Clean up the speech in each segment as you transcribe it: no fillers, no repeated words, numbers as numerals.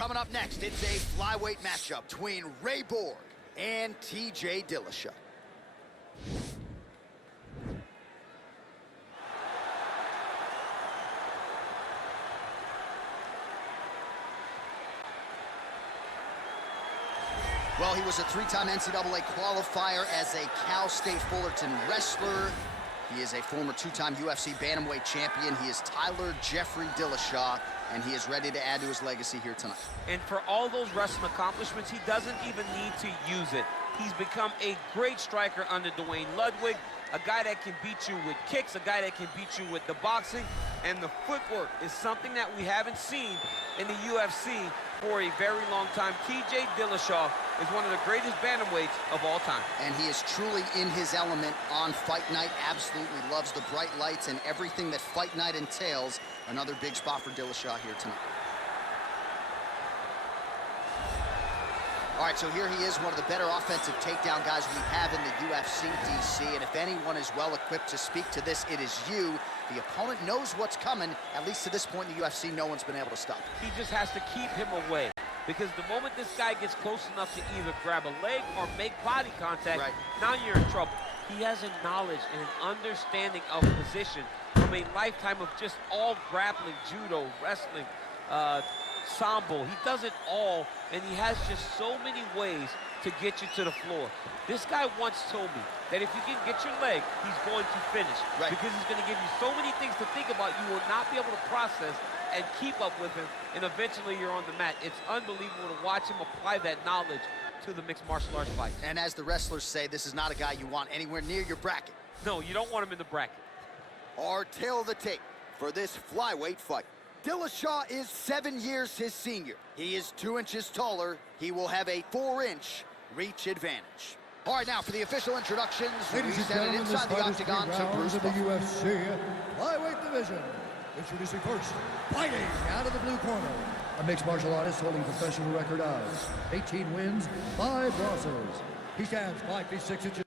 Coming up next, it's a flyweight matchup between Ray Borg and TJ Dillashaw. Well, he was a three-time NCAA qualifier as a Cal State Fullerton wrestler. He is a former two-time UFC bantamweight champion. He is Tyler Jeffrey Dillashaw, and he is ready to add to his legacy here tonight. And for all those wrestling accomplishments, he doesn't even need to use it. He's become a great striker under Dwayne Ludwig, a guy that can beat you with kicks, a guy that can beat you with the boxing, and the footwork is something that we haven't seen in the UFC for a very long time. TJ Dillashaw is one of the greatest bantamweights of all time. And he is truly in his element on Fight Night, absolutely loves the bright lights and everything that Fight Night entails. Another big spot for Dillashaw here tonight. All right, so here he is, one of the better offensive takedown guys we have in the UFC, DC, and if anyone is well-equipped to speak to this, it is you. The opponent knows what's coming. At least to this point in the UFC, no one's been able to stop him. He just has to keep him away, because the moment this guy gets close enough to either grab a leg or make body contact, now you're in trouble. He has a knowledge and an understanding of position from a lifetime of just all grappling, judo, wrestling, sambo. He does it all, and he has just so many ways to get you to the floor. This guy once told me that if you can get your leg, he's going to finish. Because he's going to give you so many things to think about, you will not be able to process and keep up with him, and eventually you're on the mat. It's unbelievable to watch him apply that knowledge to the mixed martial arts fight. And as the wrestlers say, this is not a guy you want anywhere near your bracket. No, you don't want him in the bracket. Our tail of the tape for this flyweight fight. Dillashaw is 7 years his senior. He is 2 inches taller. He will have a 4-inch reach advantage. All right, now for the official introductions, ladies and send it gentlemen, inside the octagon to Bruce of the UFC flyweight division. Introducing first, fighting out of the blue corner, a mixed martial artist holding a professional record of 18 wins, 5 losses. He stands 5 feet 6 inches,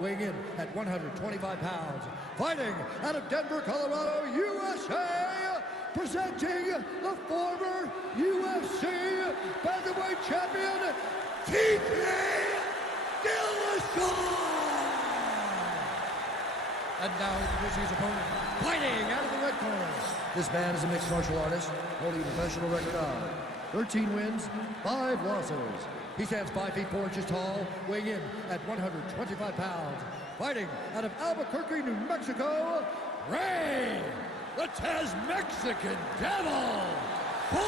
weighing in at 125 pounds. Fighting out of Denver, Colorado, USA. Presenting the former UFC bantamweight champion, TJ Dillashaw! And now introducing his opponent, fighting out of the red corner. This man is a mixed martial artist, holding a professional record of 13 wins, 5 losses. He stands 5 feet 4 inches tall, weighing in at 125 pounds. Fighting out of Albuquerque, New Mexico, Ray, the Mexican Devil, Borg!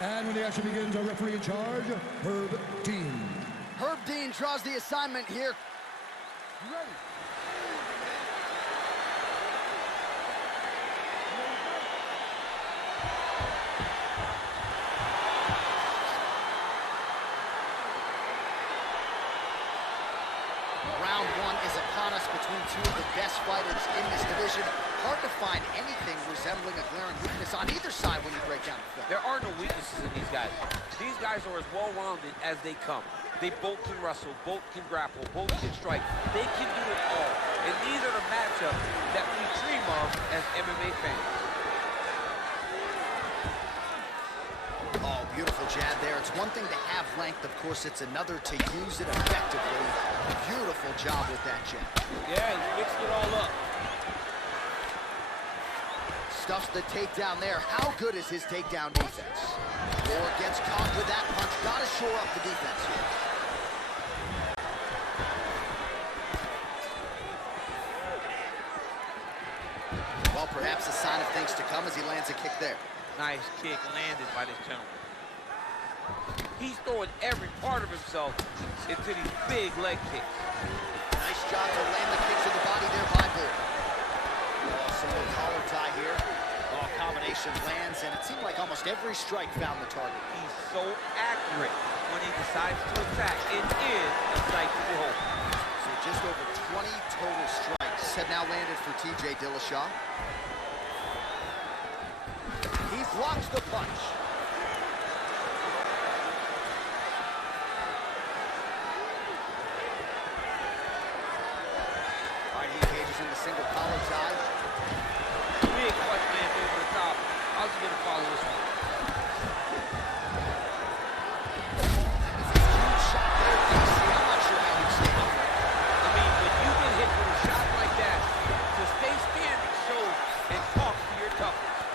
And when the action begins, our referee in charge, Herb Dean. Herb Dean draws the assignment here. You ready? Round 1 is upon us between two of the best fighters in this division. Hard to find anything resembling a glaring weakness on either side when you break down the film. There are no weaknesses in these guys. These guys are as well-rounded as they come. They both can wrestle, both can grapple, both can strike. They can do it all. And these are the matchups that we dream of as MMA fans. Oh, beautiful jab there. It's one thing to have length, of course, it's another to use it effectively. Beautiful job with that jab. Yeah, he mixed it all up. Stuffs the takedown there. How good is his takedown defense? Borg gets caught with that punch. Gotta shore up the defense here. Well, perhaps a sign of things to come as he lands a kick there. Nice kick landed by this gentleman. He's throwing every part of himself into these big leg kicks. Nice job to land the kick to the body there by Borg. Single collar tie here. Oh, combination lands, and it seemed like almost every strike found the target. He's so accurate when he decides to attack. It is a sight to behold. So just over 20 total strikes have now landed for TJ Dillashaw. He blocks the punch. All right, he engages in the single collar tie. Big punch lands over the How's he going to follow this one? Huge shot there, DC. I'm not sure how he'd stay up. I mean, when you get hit with a shot like that, to stay standing shows and talks to your toughness.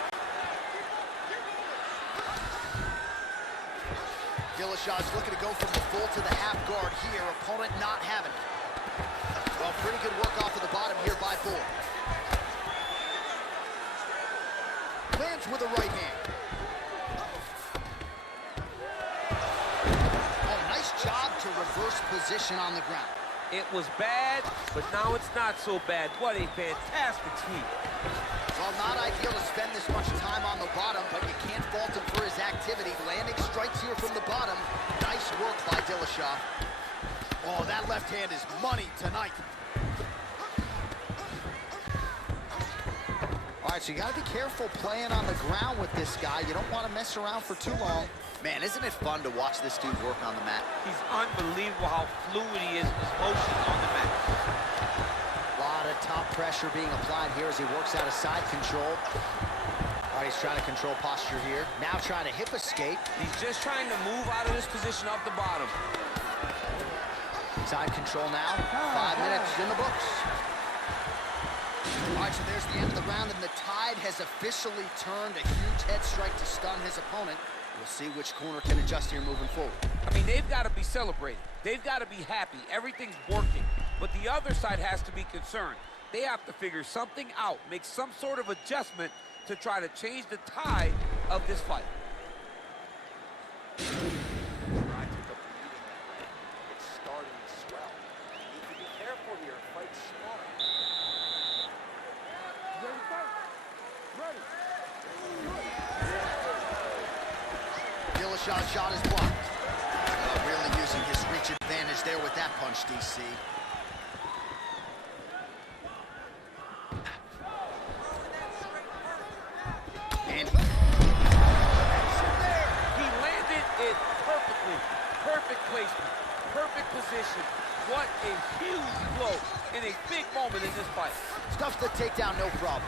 Dillashaw's looking to go from the full to the half guard here. Opponent not having it. Well, pretty good work off of the bottom here by Borg. Lands with a right hand. Oh, nice job to reverse position on the ground. It was bad, but now it's not so bad. What a fantastic sweep. Well, not ideal to spend this much time on the bottom, but you can't fault him for his activity. Landing strikes here from the bottom. Nice work by Dillashaw. Oh, that left hand is money tonight. All right, so you got to be careful playing on the ground with this guy. You don't want to mess around for too long. Man, isn't it fun to watch this dude work on the mat? He's unbelievable how fluid he is in his motions on the mat. A lot of top pressure being applied here as he works out of side control. All right, he's trying to control posture here. Now trying to hip escape. He's just trying to move out of this position off the bottom. Side control now. 5 minutes in the books. All right, so there's the end of the round, and the tide has officially turned. A huge head strike to stun his opponent. We'll see which corner can adjust here moving forward. I mean, they've got to be celebrating. They've got to be happy. Everything's working. But the other side has to be concerned. They have to figure something out, make some sort of adjustment to try to change the tide of this fight. It's starting to swell. You need to be careful here and fight smart. Ready, fight. Ready. Dillashaw's shot is blocked. Really using his reach advantage there with that punch, DC. And he landed it perfectly. Perfect placement. Perfect position. What a huge blow in a big moment in this fight. stuffs the takedown, no problem.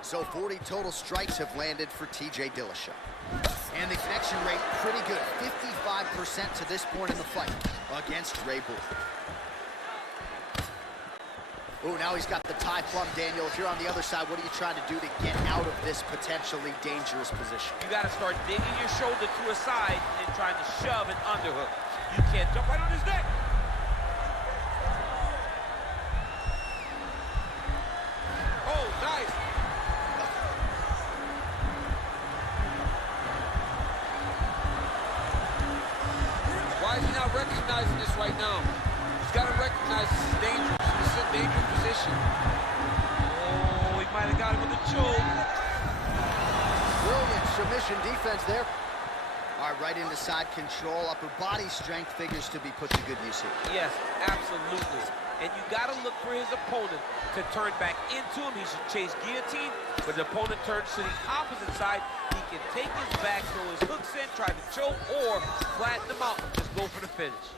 So 40 total strikes have landed for TJ Dillashaw. And the connection rate pretty good, 55% to this point in the fight against Ray Borg. Oh, now he's got the tie plum, Daniel. If you're on the other side, what are you trying to do to get out of this potentially dangerous position? You got to start digging your shoulder to a side and trying to shove an underhook. You can't jump right on his neck. Oh, nice. Why is he not recognizing this right now? He's got to recognize this is dangerous. This is a dangerous position. Oh, he might have got him with a choke. Brilliant submission defense there. All right, right into side control. Upper body strength figures to be put to good use here. Yes, absolutely. And you got to look for his opponent to turn back into him. He should chase guillotine, but the opponent turns to the opposite side. He can take his back, throw his hooks in, try to choke, or flatten him out and just go for the finish.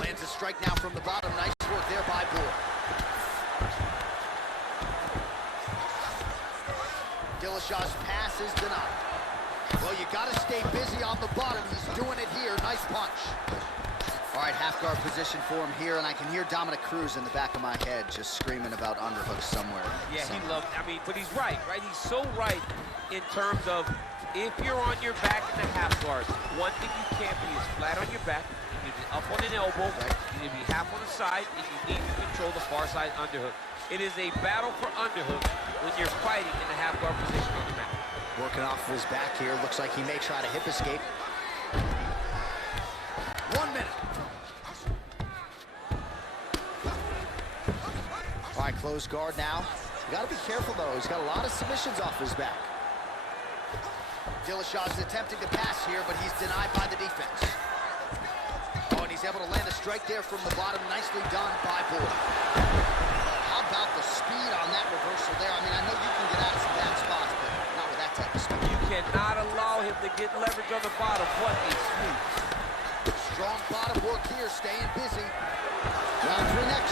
Lands a strike now from the bottom. Nice work there by Borg. Dillashaw's pass is denied. Well, you got to stay busy on the bottom. He's doing it here. Nice punch. All right, half guard position for him here, and I can hear Dominic Cruz in the back of my head just screaming about underhooks somewhere. Yeah, he loves, I mean, but he's right? He's so right in terms of if you're on your back in the half guard, one thing you can't be is flat on your back. You need to be up on an elbow. Right. You need to be half on the side, and you need to control the far side underhook. It is a battle for underhook when you're fighting in the half guard position on the mat. Working off of his back here. Looks like he may try to hip escape. 1 minute. All right, closed guard now. You got to be careful, though. He's got a lot of submissions off his back. Dillashaw's attempting to pass here, but he's denied by the defense. Oh, and he's able to land a strike there from the bottom. Nicely done by Borg. How about the speed on that reversal there? I mean, I know you can get out of some bad spots, but not with that type of speed. You cannot allow him to get leverage on the bottom. What a sweep. Strong bottom work here, staying busy. Round 3 next.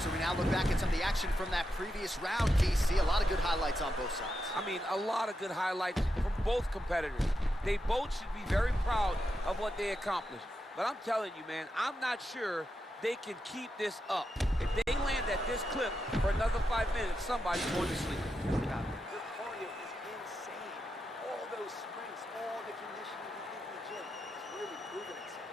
So we now look back at some of the action from that previous round, DC. A lot of good highlights on both sides. I mean, a lot of good highlights from both competitors. They both should be very proud of what they accomplished. But I'm telling you, man, I'm not sure they can keep this up. If they land at this clip for another 5 minutes, somebody's going to sleep. The cardio is insane. All those sprints, all the conditioning you did in the gym, it's really proven itself.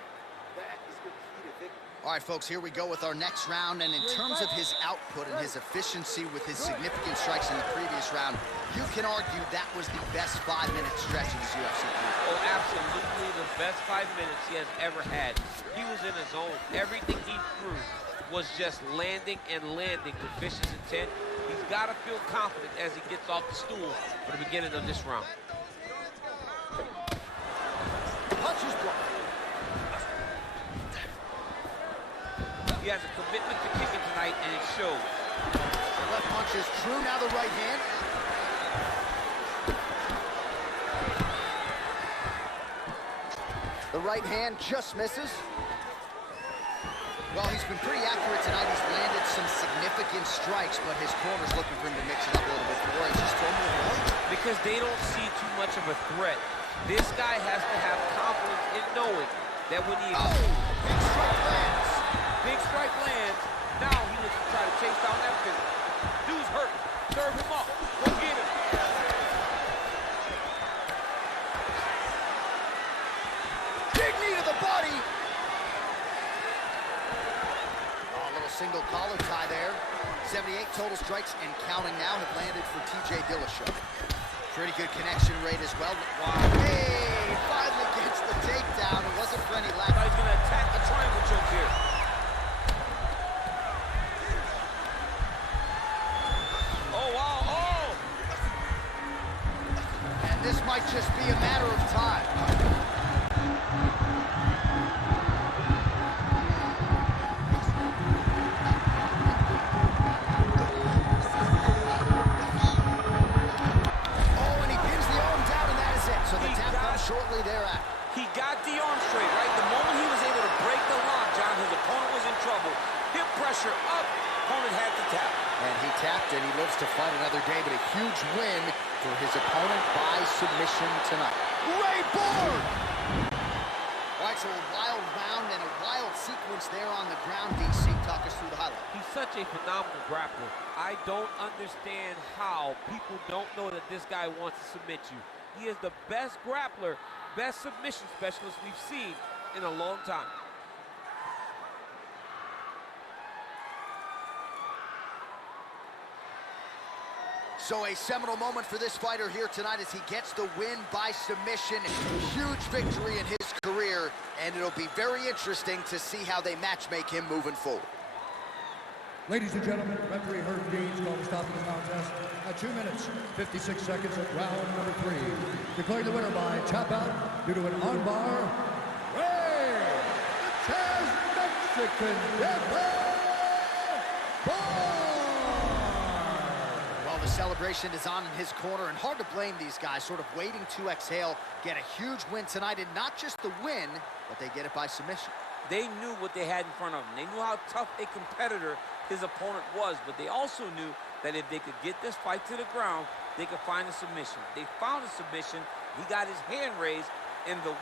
That is the key to victory. All right, folks, here we go with our next round. And in terms of his output and his efficiency with his significant strikes in the previous round, you can argue that was the best 5-minute stretch of his UFC career. Oh, absolutely the best 5 minutes he has ever had. He was in his zone. Everything he threw was just landing and landing with vicious intent. He's got to feel confident as he gets off the stool for the beginning of this round. Punches blocked. He has a commitment to kicking tonight, and it shows. The left punch is true. Now the right hand. The right hand just misses. Well, he's been pretty accurate tonight. He's landed some significant strikes, but his corner's looking for him to mix it up a little bit more and just throw him away. Because they don't see too much of a threat. This guy has to have confidence in knowing that when he... Oh, big strike lands. Big strike lands. Now he looks to try to chase down that finish. Dude's hurt. Serve him up. Go get him. Big knee to the body. Oh, a little single collar tie there. 78 total strikes and counting now have landed for TJ Dillashaw. Pretty good connection rate as well. Wow. Hey, finally gets the takedown. It wasn't for any lack. He's going to attack the triangle choke here. Oh, wow. Oh! And this might just be a matter of time. Shortly thereafter. He got the arm straight, right? The moment he was able to break the lock, John, his opponent was in trouble. Hip pressure up, opponent had to tap. And he tapped, and he lives to fight another day, but a huge win for his opponent by submission tonight. Ray Borg! All right, so a wild round and a wild sequence there on the ground. DC, talk us through the highlight. He's such a phenomenal grappler. I don't understand how people don't know that this guy wants to submit you. He is the best grappler, best submission specialist we've seen in a long time. So a seminal moment for this fighter here tonight as he gets the win by submission. Huge victory in his career, and it'll be very interesting to see how they match-make him moving forward. Ladies and gentlemen, referee Herb Dean's going to stop the contest at 2 minutes, 56 seconds of round number 3. Declaring the winner by tap out due to an armbar, Ray, the Chaz Mexican Borg! Well, the celebration is on in his corner, and hard to blame these guys, sort of waiting to exhale, get a huge win tonight, and not just the win, but they get it by submission. They knew what they had in front of them. They knew how tough a competitor his opponent was, but they also knew that if they could get this fight to the ground, they could find a submission. They found a submission. He got his hand raised, and the